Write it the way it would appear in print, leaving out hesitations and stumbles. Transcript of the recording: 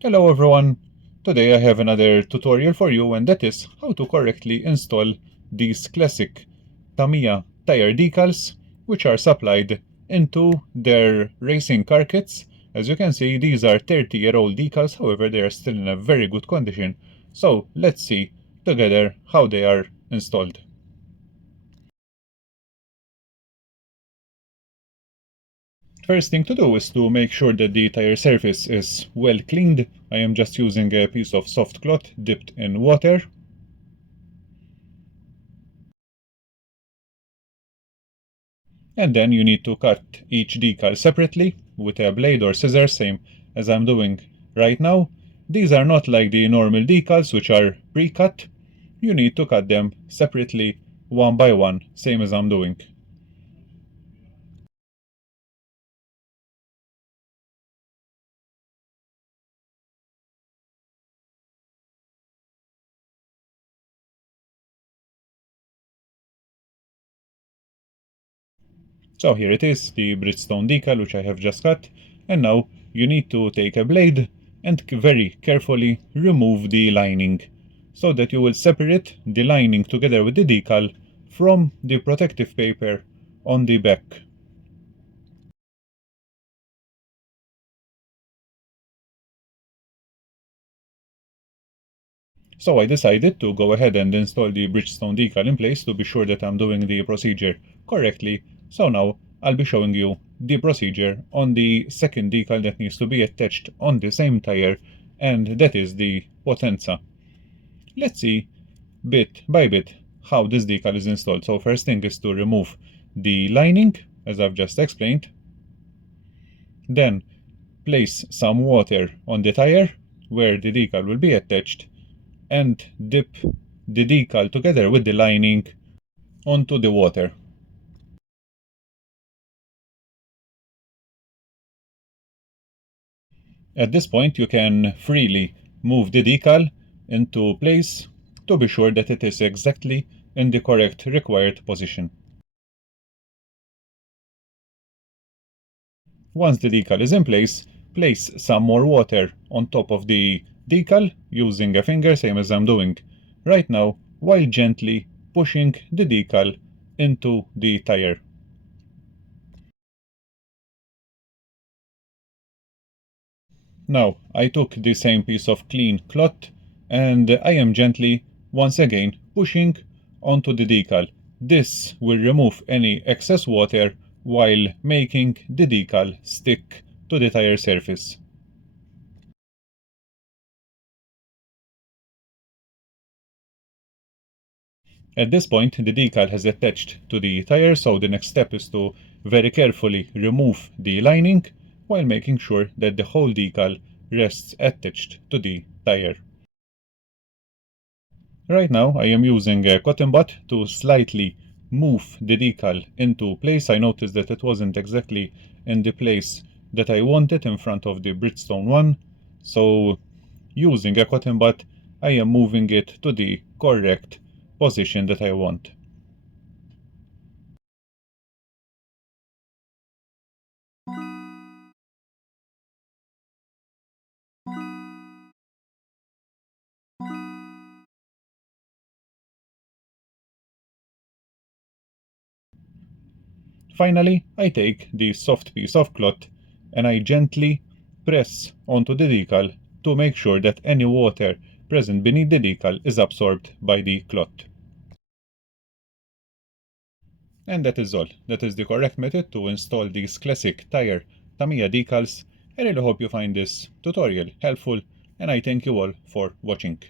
Hello everyone! Today I have another tutorial for you, and that is how to correctly install these classic Tamiya tire decals, which are supplied into their racing car kits. As you can see, these are 30-year-old decals, however they are still in a very good condition. So let's see together how they are installed. First thing to do is to make sure that the tire surface is well cleaned. I am just using a piece of soft cloth dipped in water. And then you need to cut each decal separately with a blade or scissors, same as I'm doing right now. These are not like the normal decals which are pre-cut. You need to cut them separately one by one, same as I'm doing. So here it is, the Bridgestone decal which I have just cut, and now you need to take a blade and very carefully remove the lining so that you will separate the lining together with the decal from the protective paper on the back. So I decided to go ahead and install the Bridgestone decal in place to be sure that I'm doing the procedure correctly. So now I'll be showing you the procedure on the second decal that needs to be attached on the same tire, and that is the Potenza. Let's see bit by bit how this decal is installed. So first thing is to remove the lining, as I've just explained. Then place some water on the tire where the decal will be attached, and dip the decal together with the lining onto the water. At this point you can freely move the decal into place to be sure that it is exactly in the correct required position. Once the decal is in place some more water on top of the decal using a finger, same as I'm doing right now, while gently pushing the decal into the tire. Now I took the same piece of clean cloth and I am gently once again pushing onto the decal. This will remove any excess water while making the decal stick to the tire surface. At this point the decal has attached to the tire, so the next step is to very carefully remove the lining while making sure that the whole decal rests attached to the tire. Right now I am using a cotton bud to slightly move the decal into place. I noticed that it wasn't exactly in the place that I wanted in front of the Bridgestone one, so using a cotton bud I am moving it to the correct position that I want. Finally, I take the soft piece of cloth and I gently press onto the decal to make sure that any water present beneath the decal is absorbed by the cloth. And that is all. That is the correct method to install these classic tire Tamiya decals. I really hope you find this tutorial helpful, and I thank you all for watching.